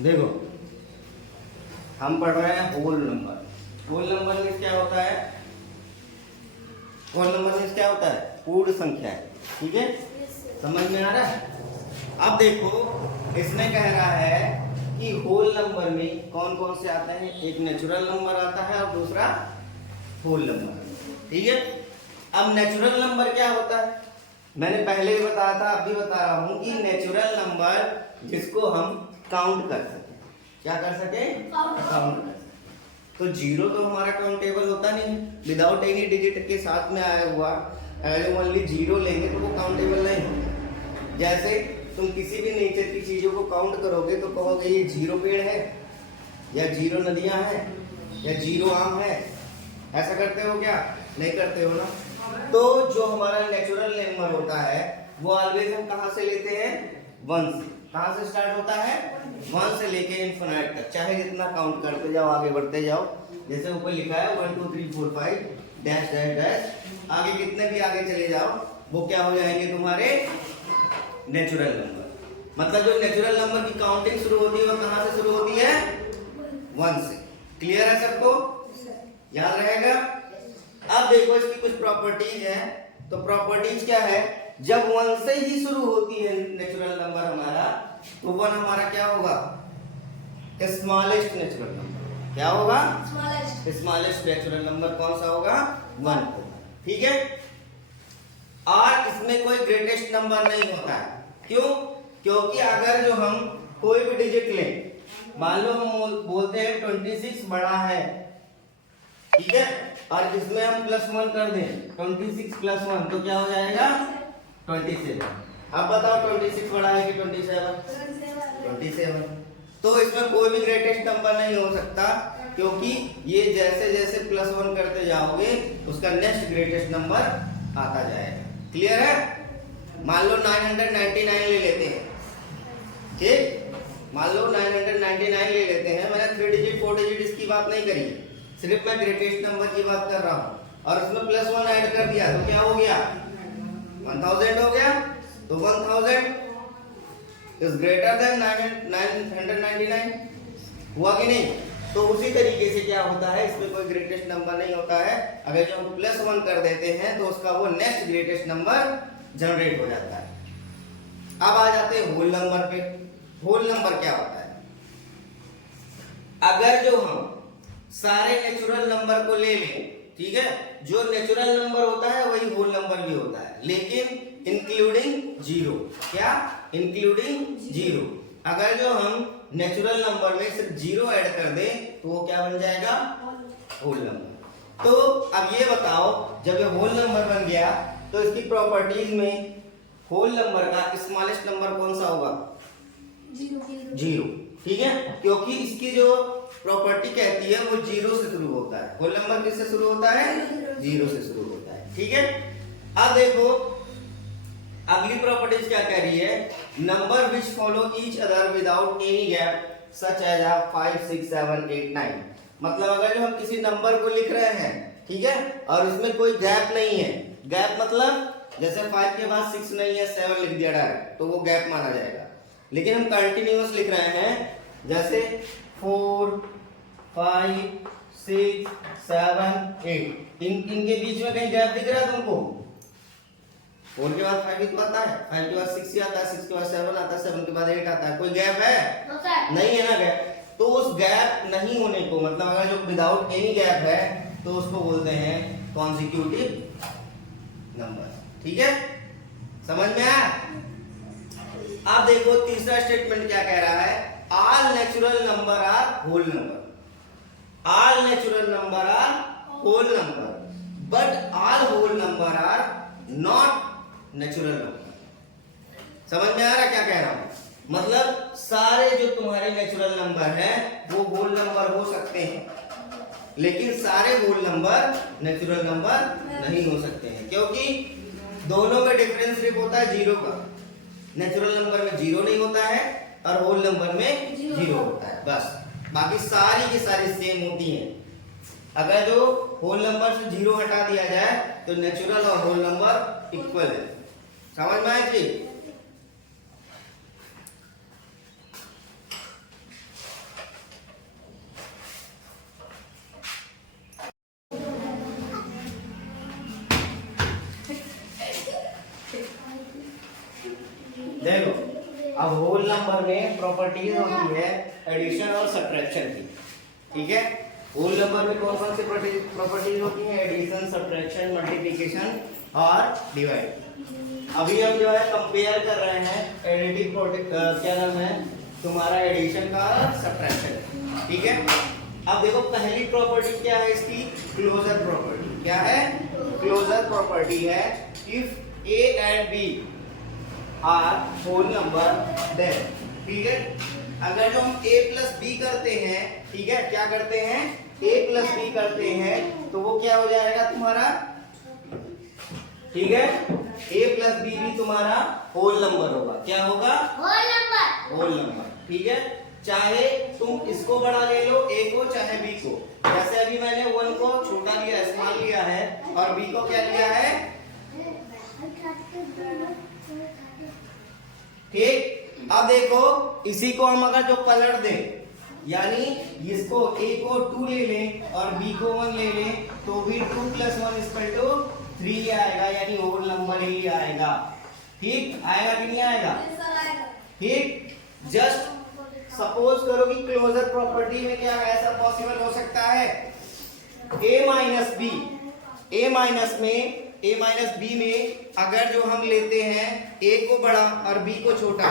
देखो हम पढ़ रहे हैं होल नंबर। होल नंबर में क्या होता है? होल नंबर में क्या होता है? पूर्ण संख्या है। ठीक है, समझ में आ रहा है? अब देखो इसने कह रहा है कि होल नंबर में कौन कौन से आते हैं। एक नेचुरल नंबर आता है और दूसरा होल नंबर। ठीक है, अब नेचुरल नंबर क्या होता है? मैंने पहले ही बताया था, अब भी बता रहा हूं कि नेचुरल नंबर जिसको हम काउंट कर सके। क्या कर सके? काउंट कर सके। तो जीरो तो हमारा काउंटेबल होता नहीं है, विदाउट एनी डिजिट के साथ में आया हुआ। अगर ओनली जीरो लेंगे तो वो काउंटेबल नहीं होता। जैसे तुम किसी भी नेचर की चीजों को काउंट करोगे तो कहोगे ये जीरो पेड़ है, या जीरो नदियां हैं, या जीरो आम है। ऐसा करते हो क्या? नहीं करते हो ना। तो जो हमारा नेचुरल नंबर होता है वो ऑलवेज हम कहां से लेते हैं? वन से। कहां से स्टार्ट होता है? वन से लेके इनफिनिट तक, चाहे जितना काउंट करते जाओ, आगे बढ़ते जाओ। जैसे ऊपर लिखा है 1 2 3 4 5 डैश डैश डैश, आगे कितने भी आगे चले जाओ वो क्या हो जाएंगे? तुम्हारे नेचुरल नंबर। मतलब जो नेचुरल नंबर की काउंटिंग शुरू होती है वो कहां से शुरू होती है? वन से। क्लियर है सबको? याद रहेगा? अब देखो इसकी कुछ प्रॉपर्टीज हैं। तो प्रॉपर्टीज क्या है? जब वन से ही शुरू होती है नेचुरल नंबर हमारा, तो वन हमारा क्या होगा? Smallest natural number. क्या होगा? स्मॉलेस्ट नेचुरल नंबर कौन सा होगा? वन होगा। ठीक है, और इसमें कोई ग्रेटेस्ट नंबर नहीं होता है। क्यों? क्योंकि अगर जो हम कोई भी डिजिट लें, मान लो हम बोलते हैं 26 बड़ा है, ठीक है, और इसमें हम +1 कर दें 26 + 1 तो क्या हो जाएगा? 27। अब बताओ 26 बड़ा है कि 27? 27। तो इसमें कोई भी ग्रेटेस्ट नंबर नहीं हो सकता, क्योंकि ये जैसे जैसे +1 करते जाओगे उसका नेक्स्ट ग्रेटेस्ट नंबर आता जाएगा। क्लियर है? मान लो 999 ले लेते हैं। ठीक, मान लो 999 ले लेते हैं। मैंने 3 डिजिट 4 डिजिट इसकी बात नहीं करी, सिर्फ मैं ग्रेटेस्ट नंबर की बात कर रहा हूं। और उसमें +1 ऐड कर दिया तो क्या हो गया? 1000 हो गया। तो 1000 इज ग्रेटर देन 999। हुआ कि नहीं? तो उसी तरीके से क्या होता है, इसमें कोई ग्रेटेस्ट नंबर नहीं होता है। अगर जो हम +1 कर देते हैं तो उसका वो नेक्स्ट ग्रेटेस्ट नंबर जनरेट हो जाता है। अब आ जाते हैं होल नंबर पे। होल नंबर क्या होता है? अगर जो हम सारे नेचुरल नंबर को ले लें, ठीक है, जो नेचुरल नंबर होता है वही होल नंबर भी होता है, लेकिन इंक्लूडिंग जीरो। क्या? Including zero. अगर जो हम नेचुरल नंबर में सिर्फ जीरो ऐड कर दें तो वो क्या बन जाएगा? Whole number. तो अब ये बताओ, जब ये होल नंबर बन गया तो इसकी प्रॉपर्टीज में होल नंबर का स्मॉलेस्ट नंबर कौन सा होगा? जीरो। ठीक है, क्योंकि इसकी जो प्रॉपर्टी कहती है वो जीरो से शुरू होता है। होल नंबर किससे शुरू होता है? जीरो से शुरू होता है। ठीक है, अब देखो अगली प्रॉपर्टीज क्या कह रही है? Number which follow each other without any gap such as 5 6 7 8 9। मतलब अगर जो हम किसी नंबर को लिख रहे हैं, ठीक है, और उसमें कोई गैप नहीं है। गैप मतलब जैसे 5 के बाद 6 नहीं है, 7 लिख दिया डायरेक्ट, तो वो गैप माना जाएगा। लेकिन हम कंटिन्यूअस लिख रहे हैं, जैसे 4 5 6 7 8, इनके बीच में कहीं गैप दिख रहा है तुमको? 4 के बाद 5 तो आता है, 5 के बाद 6 आता है, 6 के बाद 7 आता है, 7 के बाद 8 आता है। कोई गैप है? नहीं है ना गैप। तो उस गैप नहीं होने को, मतलब अगर जो विदाउट एनी गैप है तो उसको बोलते हैं कॉन्जिक्यूटिव नंबर। ठीक है, समझ में आया? अब देखो तीसरा स्टेटमेंट क्या कह रहा है? All natural number are whole number. All natural number are whole number, but all whole number are not natural number. समझ में आ रहा क्या कह रहा हूं? मतलब सारे जो तुम्हारे नेचुरल नंबर हैं वो होल नंबर हो सकते हैं, लेकिन सारे होल नंबर नेचुरल नंबर नहीं हो सकते हैं, क्योंकि दोनों में डिफरेंस सिर्फ होता है जीरो का। नेचुरल नंबर में जीरो नहीं होता है और होल नंबर में जीरो होता है, बस। बाकी सारी की सारी सेम होती हैं। अगर जो होल नंबर से जीरो हटा दिया जाए तो नेचुरल और होल नंबर इक्वल है। समझ में आया कि? अब होल नंबर में प्रॉपर्टीज होती है एडिशन और सब्ट्रैक्शन की, ठीक है। होल नंबर में कौन कौन सी प्रॉपर्टीज होती हैं? एडिशन, सब्ट्रैक्शन, मल्टीप्लिकेशन और डिवाइड। अभी हम जो है कंपेयर कर रहे हैं एडिटिव क्या नाम है तुम्हारा, एडिशन का सब्ट्रैक्शन, ठीक है। अब देखो पहली प्रॉपर्टी क्या है इसकी? Closure property. क्या है? क्लोजर प्रॉपर्टी है if a and b are whole number then, ठीक है। अगर जो हम a प्लस बी करते हैं, ठीक है, क्या करते हैं? a प्लस बी करते हैं तो वो क्या हो जाएगा तुम्हारा, ठीक है। a प्लस बी भी तुम्हारा होल नंबर होगा। क्या होगा? Whole number. होल नंबर, ठीक है। चाहे तुम इसको बड़ा ले लो, a को, चाहे b को। जैसे अभी मैंने 1 को छोटा लिया, स्मॉल लिया है, और b को क्या लिया है, ठीक। अब देखो इसी को हम अगर जो पलट दें, यानी इसको a को 2 ले लें और b को 1 ले लें, तो भी 2 + 1 = 3 आएगा, यानी होल नंबर ही आएगा, ठीक। आएगा कि नहीं आएगा? ठीक। जस्ट सपोज करो कि क्लोजर प्रॉपर्टी में क्या ऐसा पॉसिबल हो सकता है, a माइनस b में अगर जो हम लेते हैं a को बड़ा और b को छोटा,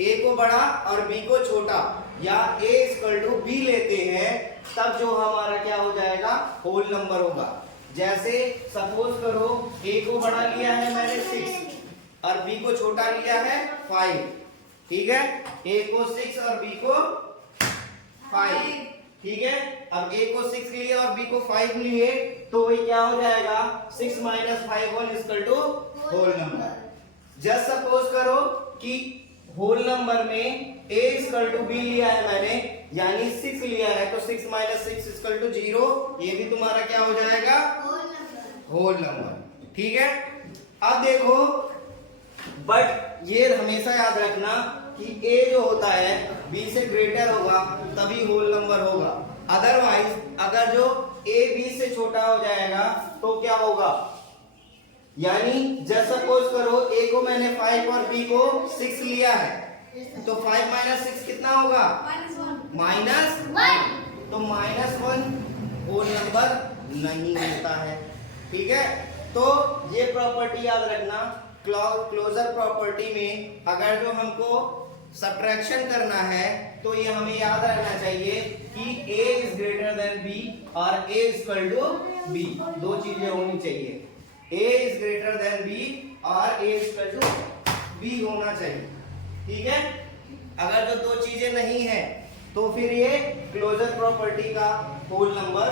a को बड़ा और b को छोटा, या a = b लेते हैं, तब जो हमारा क्या हो जाएगा, होल नंबर होगा। जैसे सपोज करो a को बड़ा लिया है मैंने 6 और b को छोटा लिया है 5, ठीक है। a को 6 और b को 5, ठीक है। अब a को 6 लिए और b को 5 लिए, तो वही क्या हो जाएगा, 6 - 5 1 = होल नंबर। जस्ट सपोज करो कि होल नंबर में a = b लिया है मैंने, यानी 6 लिया है, तो 6 - 6 = 0, ये भी तुम्हारा क्या हो जाएगा, होल नंबर, ठीक है। अब देखो, बट ये हमेशा याद रखना कि a जो होता है b से ग्रेटर होगा तभी होल नंबर होगा। अदरवाइज अगर जो a b से छोटा हो जाएगा तो क्या होगा, यानी जस्ट सपोज करो a को मैंने 5 और b को 6 लिया है, तो 5 - 6 कितना होगा, -1, तो -1 होल नंबर नहीं होता है, ठीक है। तो ये प्रॉपर्टी याद रखना, क्लोजर प्रॉपर्टी में अगर जो हमको सब्ट्रैक्शन करना है तो ये हमें याद रखना चाहिए कि a is greater than b और a = b, दो चीजें होनी चाहिए, a is greater than b और a = b होना चाहिए, ठीक है। अगर जो दो चीजें नहीं है तो फिर ये क्लोजर प्रॉपर्टी का होल नंबर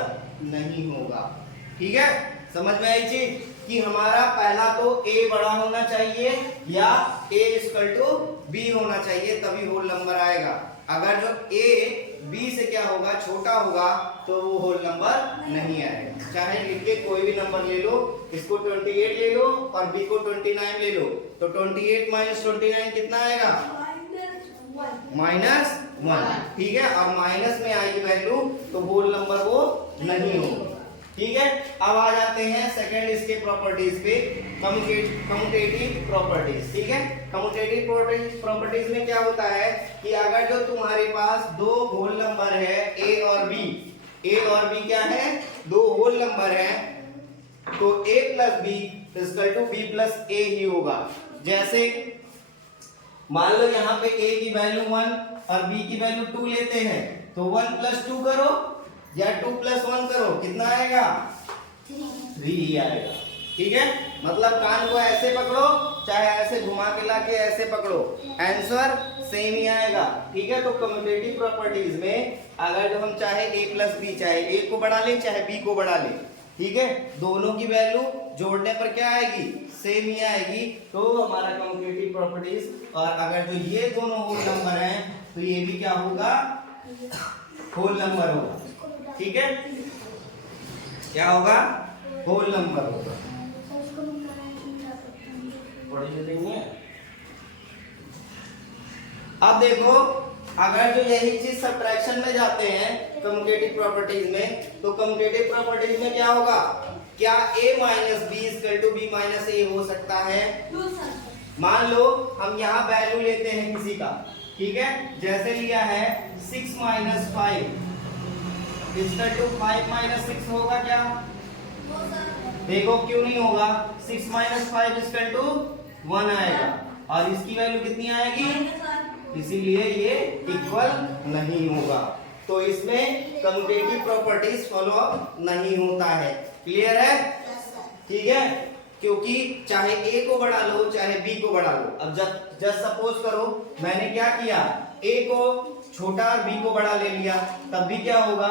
नहीं होगा, ठीक है। समझ में आई चीज कि हमारा पहला तो a बड़ा होना चाहिए या a = b होना चाहिए, तभी होल नंबर आएगा। अगर जो a b से क्या होगा, छोटा होगा, तो वो होल नंबर नहीं आएगा। चाहे लिख के कोई भी नंबर ले लो, इसको 28 ले लो और b को 29 ले लो, तो 28 - 29 कितना आएगा, -1, ठीक है। और माइनस में आएगी वैल्यू तो होल नंबर वो नहीं होगा, ठीक है। अब आ जाते हैं सेकंड इसके प्रॉपर्टीज पे, कम्यूटेटिव प्रॉपर्टीज, ठीक है। कम्यूटेटिव प्रॉपर्टीज में क्या होता है कि अगर जो तुम्हारे पास दो होल नंबर है a और b क्या है, दो होल नंबर है, तो a + b = b + a ही होगा। जैसे मान लो यहाँ पे a की वैल्यू 1 और b की वैल्यू 2 लेते हैं, तो 1 + 2 करो या 2 + 1 करो, कितना आएगा, 3 ही आएगा, ठीक है। मतलब कान को ऐसे पकड़ो, चाहे ऐसे घुमा के लाके ऐसे पकड़ो, आंसर सेम ही आएगा, ठीक है। तो कम्यूटेटिव प्रॉपर्टीज में अगर जो हम चाहे a + b, चाहे a को बढ़ा लें चाहे b को बढ़ा लें, ठीक है, दोनों की वैल्यू जोड़ने पर क्या आएगी, सेम ही आएगी, तो हमारा कम्यूटेटिव प्रॉपर्टीज। और अगर जो ये दोनों होल नंबर हैं तो ये भी क्या होगा, होल नंबर होगा, ठीक है। क्या होगा, होल नंबर होगा। अब देखो, अगर जो यही चीज सब्ट्रैक्शन में जाते हैं कम्यूटेटिव प्रॉपर्टीज में, तो कम्यूटेटिव प्रॉपर्टीज में क्या होगा, क्या a - b = b - a हो सकता है, मान लो हम यहाँ वैल्यू लेते हैं किसी का, ठीक है, जैसे लिया है 6 - 5 इक्वल टू 5 - 6 होगा क्या? देखो क्यों नहीं होगा, 6 - 5 इक्वल टू 1 आएगा और इसकी वैल्यू कितनी आएगी, इसीलिए ये इक्वल नहीं होगा। तो इसमें कम्यूटेटिव प्रॉपर्टीज फॉलो नहीं होता है। क्लियर है? ठीक है, क्योंकि चाहे ए को बढ़ा लो चाहे बी को बढ़ा लो। अब जब सपोज करो मैंने क्या किया, ए को छोटा और बी को बड़ा ले लिया, तब भी क्या होगा।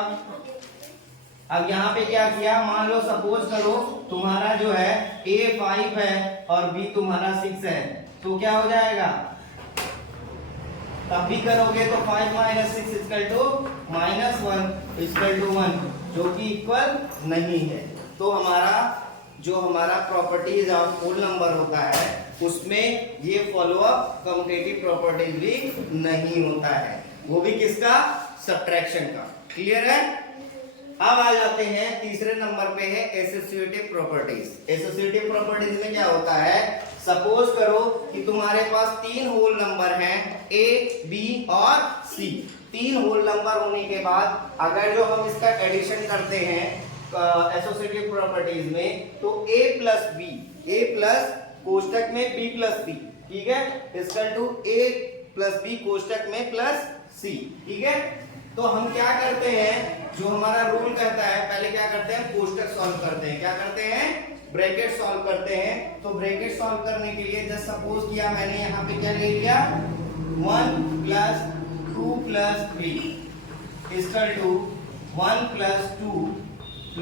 अब यहाँ पे क्या किया, मान लो सपोज करो तुम्हारा जो है ए 5 है और बी तुम्हारा 6 है, तो क्या हो जाएगा, तब भी करोगे तो 5 - 6 इक्वल टू -1 इक्वल टू 1, जो कि इक्वल नहीं है। तो हमारा प्रॉपर्टीज ऑफ होल नंबर होता है उसमें ये फॉलो अप कम्यूटेटिव प्रॉपर्टीज भी नहीं होता है, वो भी किसका, सब्ट्रैक्शन का। क्लियर है? अब आ जाते हैं तीसरे नंबर पे है एसोसिएटिव प्रॉपर्टीज। एसोसिएटिव प्रॉपर्टीज में क्या होता है, सपोज करो कि तुम्हारे पास 3 होल नंबर हैं ए, बी और सी। 3 होल नंबर होने के बाद अगर जो हम इसका एडिशन करते हैं एसोसिएटिव प्रॉपर्टीज में, तो a plus b, a plus कोष्टक में b प्लस c, ठीक है, equal to a plus b कोष्टक में प्लस c। ठीक है, तो हम क्या करते हैं, जो हमारा रूल कहता है, पहले क्या करते हैं, कोष्टक सॉल्व करते हैं। क्या करते हैं, ब्रैकेट सॉल्व करते हैं। तो ब्रैकेट सॉल्व करने के लिए जस्ट सपोज किया मैंने, यहाँ पे क्या ले लिया, 1 + 2 + 3 इक्वल टू 1 + 2 +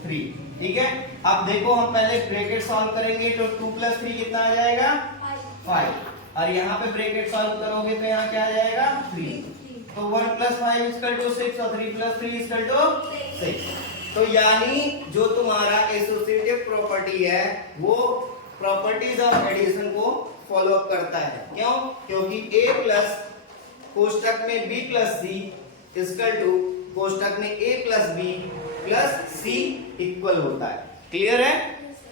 3। ठीक है, अब देखो हम पहले ब्रैकेट सॉल्व करेंगे तो 2 + 3 कितना आ जाएगा, 5, और यहाँ पे ब्रैकेट सॉल्व करोगे तो यहाँ क्या आ जाएगा, 3। तो 1 + 5 इक्वल टू 6 और 3 + 3 इक्वल टू 6। तो यानी जो तुम्हारा एसोसिएटिव प्रॉपर्टी है वो प्रॉपर्टीज ऑफ एडिशन को फॉलो अप करता है। क्यों? क्योंकि a प्लस कोष्टक में b + c इक्वल टू कोष्टक में a + b + c इक्वल होता है। क्लियर है?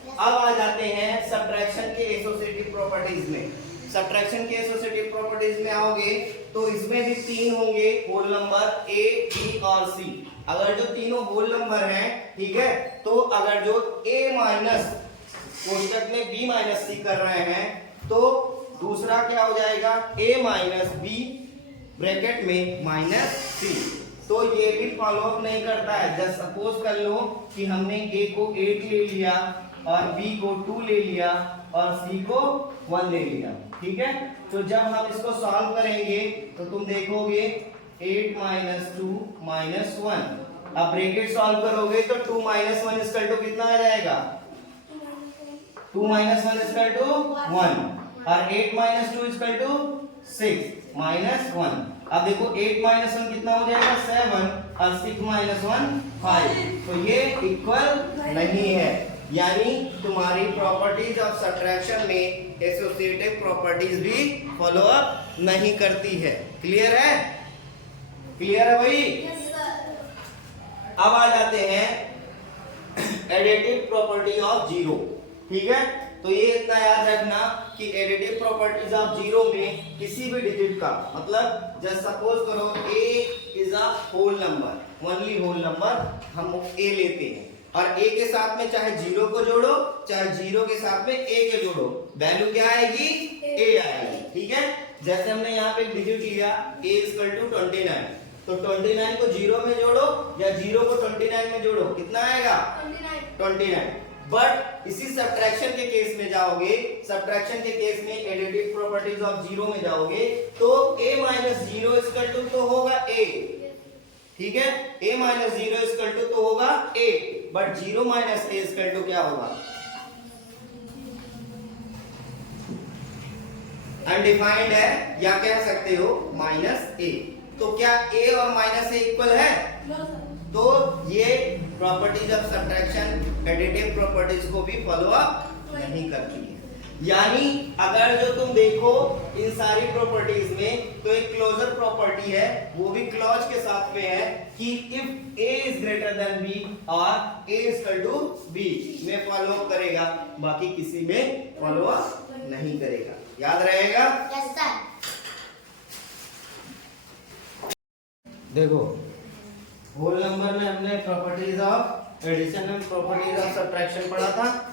अब आ जाते हैं सब्ट्रैक्शन के एसोसिएटिव प्रॉपर्टीज में। सब्ट्रैक्शन के एसोसिएटिव प्रॉपर्टीज में आओगे तो इसमें भी 3 होंगे होल नंबर a, b और c। अगर जो तीनों होल नंबर हैं, ठीक है, तो अगर जो a माइनस कोष्टक में b - c कर रहे हैं तो दूसरा क्या हो जाएगा, a - b ब्रैकेट में -c। तो ये भी फॉलो अप नहीं करता है। जस्ट सपोज कर लो कि हमने a को 8 ले लिया और b को 2 ले लिया और c को 1 ले लिया। ठीक है, तो जब हम इसको सॉल्व करेंगे तो तुम देखोगे 8 - 2 - 1। अब ब्रैकेट सॉल्व करोगे तो 2 - 1 इक्वल टू कितना आ जाएगा, 2 - 1 इक्वल टू 1 और 8 - 2 इक्वल टू 6 - 1। अब देखो 8 - 1 कितना हो जाएगा, 7 और 6 - 1 5। तो ये इक्वल नहीं है, यानी तुम्हारी प्रॉपर्टीज ऑफ सब्ट्रैक्शन में एसोसिएटिव प्रॉपर्टीज भी फॉलो अप नहीं करती है। क्लियर है? क्लियर है भाई? अब आ जाते हैं एडिटिव प्रॉपर्टी ऑफ जीरो। ठीक है, तो ये इतना याद रखना कि एडिटिव प्रॉपर्टीज ऑफ जीरो में किसी भी डिजिट का मतलब, जस्ट सपोज करो a is a whole number, only whole number हम a लेते हैं और a के साथ में चाहे 0 को जोड़ो चाहे 0 के साथ में a के जोड़ो, वैल्यू क्या आएगी, a आएगी। ठीक है, जैसे हमने यहाँ पे डिजिट लिया a इक्वल टू 29, तो 29 को 0 में जोड़ो या 0 को 29 में जोड़ो, कितना आएगा, 29। बट इसी सब्ट्रैक्शन के केस में जाओगे, सब्ट्रैक्शन के केस में एडिटिव प्रॉपर्टीज ऑफ जीरो में जाओगे तो a - 0 इक्वल टू तो होगा a। ठीक है, a - 0 इक्वल टू तो होगा a, but 0 - a equal to क्या होगा, अनडिफाइंड है या कह सकते हो -a। तो क्या a और -a इक्वल है? तो ये properties of subtraction additive properties को भी फॉलो अप नहीं करती है। यानी अगर जो तुम देखो इन सारी प्रॉपर्टीज में तो एक क्लोजर प्रॉपर्टी है, वो भी क्लॉज के साथ में है कि if a is greater than b और a is equal to b में फॉलो करेगा, बाकी किसी में फॉलो नहीं करेगा। याद रहेगा? Yes sir. देखो होल नंबर में हमने properties of addition and properties of subtraction पढ़ा था।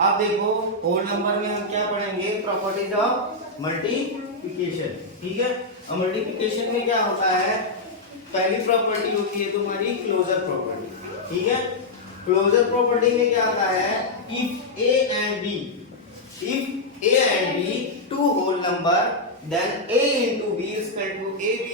अब देखो होल नंबर में हम क्या पढ़ेंगे, प्रॉपर्टीज ऑफ मल्टीप्लिकेशन। ठीक है, अब मल्टीप्लिकेशन में क्या होता है, पहली प्रॉपर्टी होती है तुम्हारी क्लोजर प्रॉपर्टी। ठीक है, क्लोजर प्रॉपर्टी में क्या आता है, if a and b, if a and b two whole number then a into b is equal to ab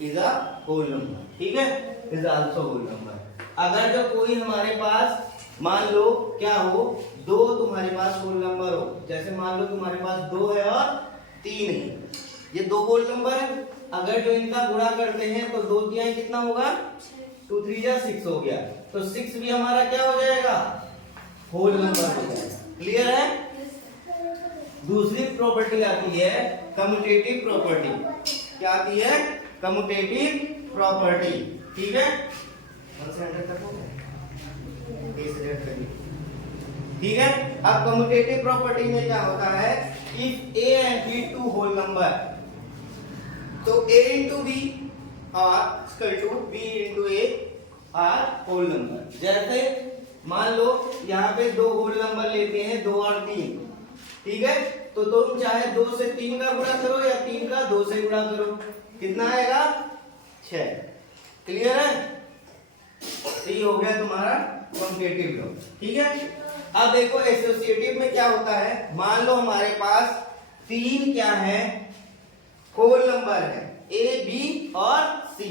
is a whole number। ठीक है, is also whole number। अगर जो कोई हमारे पास मान लो क्या हो, दो तुम्हारे पास होल नंबर हो, जैसे मान लो तुम्हारे पास 2 है और 3 है, ये दो होल नंबर है। अगर जो इनका गुणा करते हैं तो 2 तिहाई कितना होगा, 2 3 जा 6 हो गया, तो 6 भी हमारा क्या हो जाएगा, होल नंबर हो जाएगा। क्लियर है? दूसरी प्रॉपर्टी आती है कम्यूटेटिव प्रॉपर्टी। क्या आती है, कम्यूटेटिव प्रॉपर्टी। ठीक है, ठीक है। अब कम्यूटेटिव प्रॉपर्टी में क्या होता है, if a and b two whole number, तो a into b और equal to b into a are whole number. जैसे मान लो यहाँ पे दो होल नंबर लेते हैं, 2 और 3। ठीक है, तो तुम चाहे 2 से 3 का गुणा करो या 3 का 2 से गुणा करो, कितना आएगा, 6। क्लियर है? ये हो गया तुम्हारा कम्यूटेटिव लॉ। ठीक है, अब देखो एसोसिएटिव में क्या होता है, मान लो हमारे पास 3 क्या है, होल नंबर है a b और c,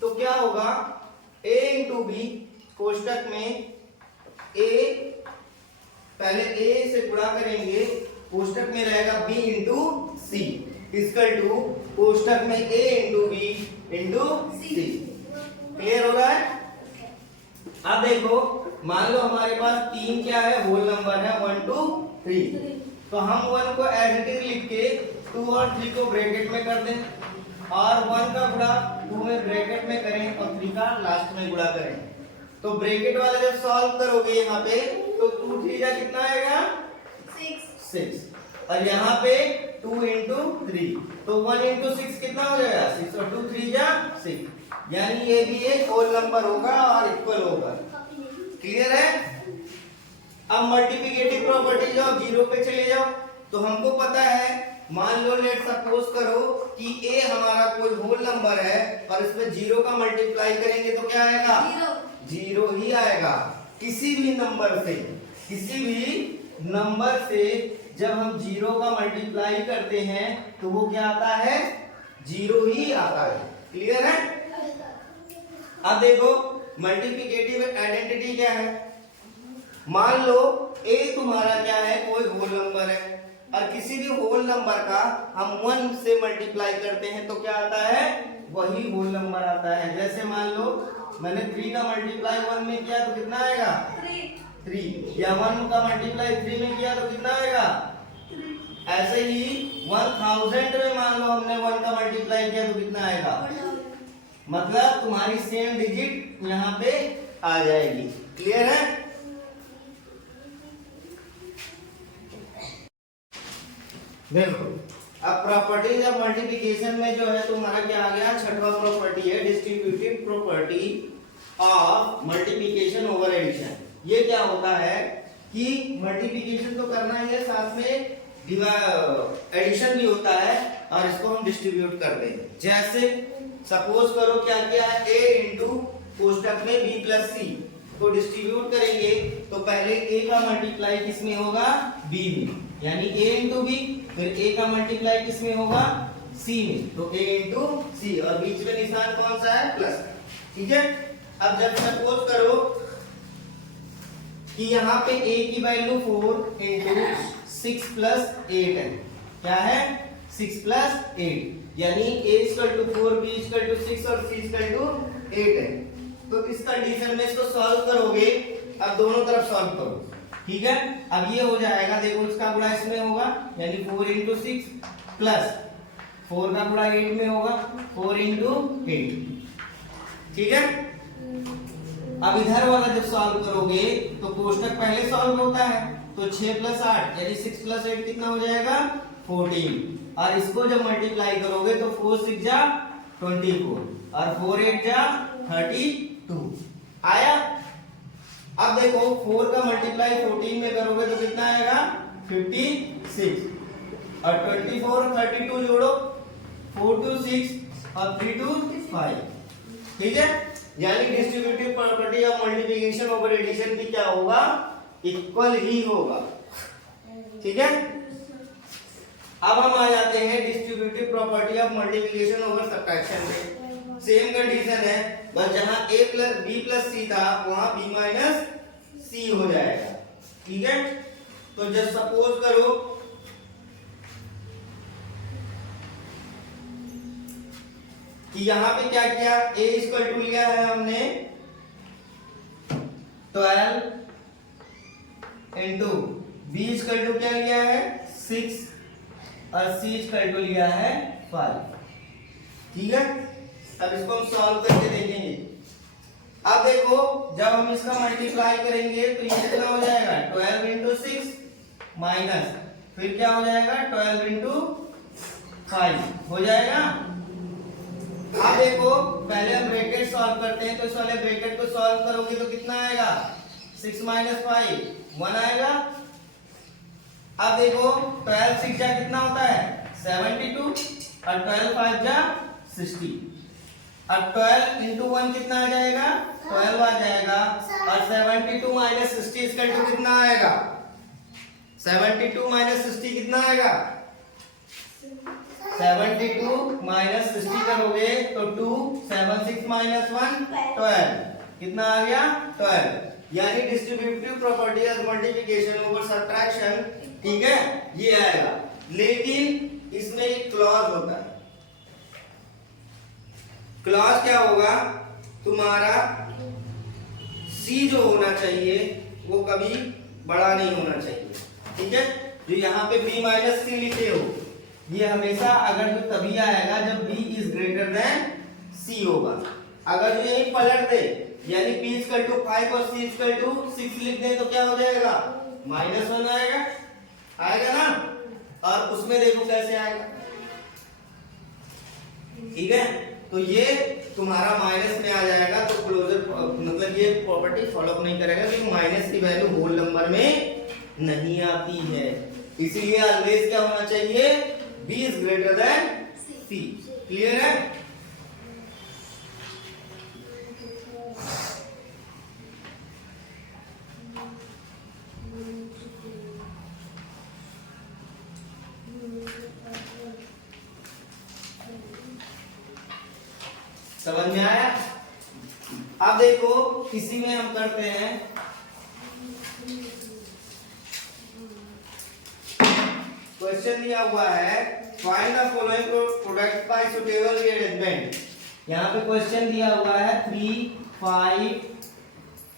तो क्या होगा, a इंटू बी कोष्टक में a, पहले a से गुणा करेंगे, कोष्टक में रहेगा b into c equal to कोष्टक में a into b into c. Clear हो रहा है? अब देखो मान लो हमारे पास 3 क्या है, होल नंबर है 1 2 3, तो हम 1 को एज इट इज लिख के 2 और 3 को ब्रैकेट में कर दें और 1 का गुणा 2 में ब्रैकेट में करें और 3 का लास्ट में गुणा करें। तो ब्रैकेट वाला जब सॉल्व करोगे यहाँ पे तो 2 3 जा कितना आएगा, 6 और यहाँ पे 2 into 3, तो 1 into 6 कितना हो जाएगा, 6 और 2 3 जा 6, यानी ये भी एक होल नंबर होगा और इक्वल होगा। क्लियर है? अब मल्टीप्लिकेटिव प्रॉपर्टी जाओ, 0 पे चले जाओ, तो हमको पता है, मान लो लेट सपोज करो कि a हमारा कोई होल नंबर है और इसमें 0 का मल्टीप्लाई करेंगे तो क्या आएगा, 0 ही आएगा। किसी भी नंबर से जब हम 0 का मल्टीप्लाई करते हैं तो वो क्या आता है, 0 ही आता है। क्लियर है? अब देखो मल्टीप्लिकेटिव आइडेंटिटी क्या है, मान लो a तुम्हारा क्या है, कोई होल नंबर है और किसी भी होल नंबर का हम 1 से मल्टीप्लाई करते हैं तो क्या आता है, वही होल नंबर आता है। जैसे मान लो मैंने 3 का मल्टीप्लाई 1 में किया तो कितना आएगा, 3, या 1 का मल्टीप्लाई 3 में किया तो कितना आएगा। ऐसे ही 1000 में मान लो हमने 1 का मल्टीप्लाई किया तो कितना आएगा, मतलब तुम्हारी सेम डिजिट यहाँ पे आ जाएगी। क्लियर है? देखो अब प्रॉपर्टीज ऑफ मल्टीप्लिकेशन में जो है तुम्हारा क्या आ गया, छठवां प्रॉपर्टी है distributive property of multiplication over addition. ये क्या होता है कि मल्टीप्लिकेशन तो करना ही है, साथ में एडिशन भी होता है और इसको हम डिस्ट्रीब्यूट करते हैं। जैसे सपोज करो क्या किया है, a इंटू कोष्टक में b प्लस सी को डिस्ट्रीब्यूट करेंगे तो पहले a का मल्टीप्लाई किसमें होगा, b में, यानी a इंटू बी, फिर a का मल्टीप्लाई किसमें होगा, c में, तो a इंटू सी और बीच में निशान कौन सा है, प्लस। ठीक है, अब जब सपोज करो कि यहाँ पे a की वैल्यू 4 इंटू 6 प्लस 8 है, क्या है, 6 प्लस 8, यानी a equal to 4, b equal to 6 और c इक्वल टू 8 है। तो इस कंडीशन में इसको सॉल्व करोगे, अब दोनों तरफ सॉल्व करो। ठीक है। अब ये हो जाएगा, देखो इसका गुणा इसमें होगा, यानी 4 इंटू 6 प्लस 4 का गुणा 8 में होगा, 4 इंटू 8। ठीक है। अब इधर वाला जब सॉल्व करोगे तो कोष्टक पहले सॉल्व होता है, तो 6 प्लस 8 यानी 6 प्लस 8 कितना हो जाएगा 14। और इसको जब मल्टीप्लाई करोगे तो 4 6 जा 24 और 4 8 जा 32 आया। अब देखो 4 का मल्टीप्लाई 14 में करोगे तो कितना आएगा 56 और 24 और 32 जोड़ो 4 2 6 और 3 2 5। ठीक है, यानी distributive property of multiplication over addition भी क्या होगा इक्वल ही होगा। ठीक है। अब हम आ जाते हैं distributive property of multiplication over subtraction में। सेम कंडीशन है, बस जहां a plus b plus c था वहां b माइनस c हो जाएगा। ठीक है। तो जब सपोज करो कि यहां पे क्या किया, a इक्वल टू लिया है हमने 12 इंटू b इक्वल टू क्या लिया है 6 और c इक्वल टू लिया है 5। ठीक है। अब इसको हम सॉल्व करके देखेंगे। अब देखो जब हम इसका मल्टीप्लाई करेंगे तो ये कितना हो जाएगा 12 इंटू 6 माइनस फिर क्या हो जाएगा 12 इंटू 5 हो जाएगा। अब देखो पहले हम ब्रैकेट सॉल्व करते हैं, तो इस वाले ब्रैकेट को सॉल्व करोगे तो कितना आएगा 6 माइनस 5 1 आएगा। अब देखो 12 6 जा कितना होता है 72 और 12 5 जा 60। अब 12 इंटू 1 कितना आ जाएगा 12 आ जाएगा और 72 माइनस 60 इसका टू कितना आएगा 72 माइनस 60 कितना आएगा 72 माइनस 60 करोगे तो 2 7 6 माइनस 1 12 कितना आ गया 12। यानी distributive property of multiplication over subtraction, ठीक है, ये आएगा। लेकिन इसमें एक क्लॉज होता है। क्लॉज क्या होगा, तुम्हारा c जो होना चाहिए वो कभी बड़ा नहीं होना चाहिए। ठीक है। जो यहाँ पे b माइनस सी लिखे हो ये हमेशा अगर जो तभी आएगा जब b is greater then c होगा। अगर जो यही पलट दे यानी p इक्वल टू 5 और c इक्वल टू 6 लिख दे तो क्या हो जाएगा -1 आएगा, आएगा ना। और उसमें देखो कैसे आएगा। ठीक है। तो ये तुम्हारा माइनस में आ जाएगा, तो क्लोजर मतलब ये प्रॉपर्टी फॉलो नहीं करेगा क्योंकि माइनस की वैल्यू होल नंबर में नहीं आती है। इसीलिए ऑलवेज क्या होना चाहिए b is greater then c। Clear है। समझ में आया। अब देखो इसी में हम करते हैं क्वेश्चन दिया हुआ है find the following product bye suitable rearrangement. यहाँ पे क्वेश्चन दिया हुआ है 3 5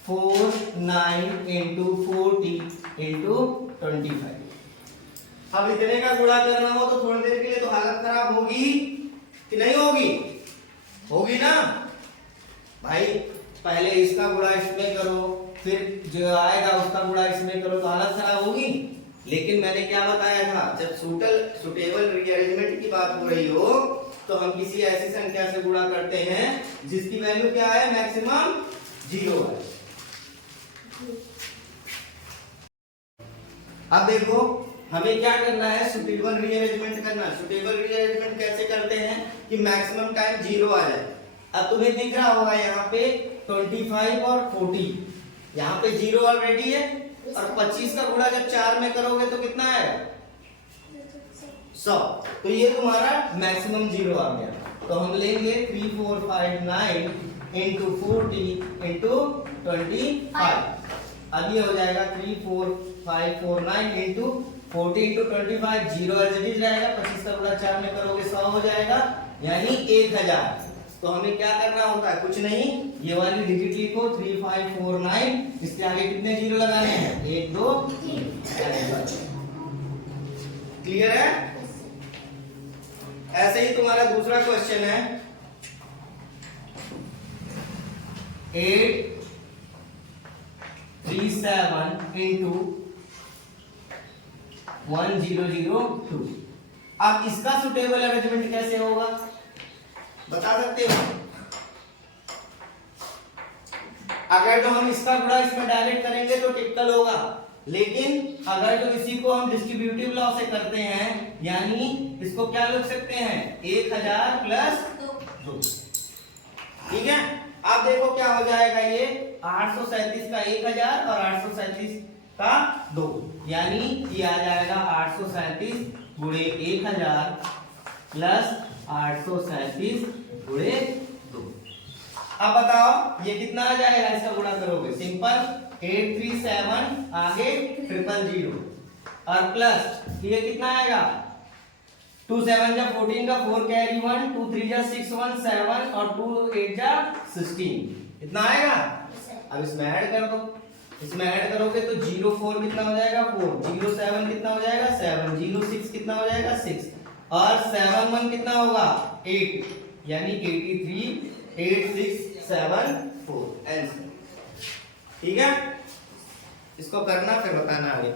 4 9 इंटू 40 इंटू 25। अब इतने का गुणा करना हो तो थोड़ी देर के लिए तो हालत खराब होगी कि नहीं होगी, होगी ना भाई। पहले इसका गुणा इसमें करो फिर जो आएगा उसका गुणा इसमें करो तो हालत खराब होगी। लेकिन मैंने क्या बताया था, जब सुटेबल रीअरेंजमेंट की बात हो रही हो तो हम किसी ऐसी संख्या से गुणा करते हैं जिसकी वैल्यू क्या है मैक्सिमम 0 है। अब देखो हमें क्या करना है सुटेबल रीअरेंजमेंट करना है। सुटेबल रीअरेंजमेंट कैसे करते हैं कि मैक्सिमम टाइम 0 आ जाए। अब तुम्हें दिख रहा होगा यहाँ पे 25 और 40, यहाँ पे 0 ऑलरेडी है और 25 का गुणा जब 4 में करोगे तो कितना आएगा 100। तो ये तुम्हारा मैक्सिमम 0 आ गया। तो हम लेंगे 3 4 5 9 इंटू 40 इंटू 25। अब ये हो जाएगा 3 4 5 4 9 into 40 into 25 0 as it is रहेगा। 25 का गुणा 4 में करोगे 100 हो जाएगा यानी 1000। तो हमें क्या करना होता है, कुछ नहीं, ये वाली डिजिट लिखो 3549, इसके आगे कितने जीरो लगाने हैं, 1 2 3। क्लियर है? ऐसे ही तुम्हारा दूसरा क्वेश्चन है 837 इंटू 1002। अब इसका सुटेबल अरेंजमेंट कैसे होगा बता सकते हो? अगर जो हम इसका गुणा इसमें डायरेक्ट करेंगे तो टिपिकल होगा, लेकिन अगर जो इसी को हम डिस्ट्रीब्यूटिव लॉ से करते हैं, यानी इसको क्या लिख सकते हैं, 1000 प्लस 2। ठीक है, अब देखो क्या हो जाएगा, ये 837 का 1000 और 837 का 2, यानी ये आ जाएगा 837 गुणे 1000 प्लस 837 गुणे 2। अब बताओ ये कितना आ जाएगा, इसका गुणा करोगे, सिंपल 837 आगे 000 और प्लस ये कितना आएगा, 2 7 जा 14 का 4 कैरी 1, 2 3 जा 6 1 7 और 2 8 जा 16, इतना आएगा। अब इसमें ऐड कर दो, इसमें ऐड करोगे तो 04 कितना हो जाएगा 4, 07 कितना हो जाएगा 7, 06 कितना हो जाएगा 6 और 71 कितना होगा 8, यानी 838674 आंसर। ठीक है, इसको करना फिर बताना आगे।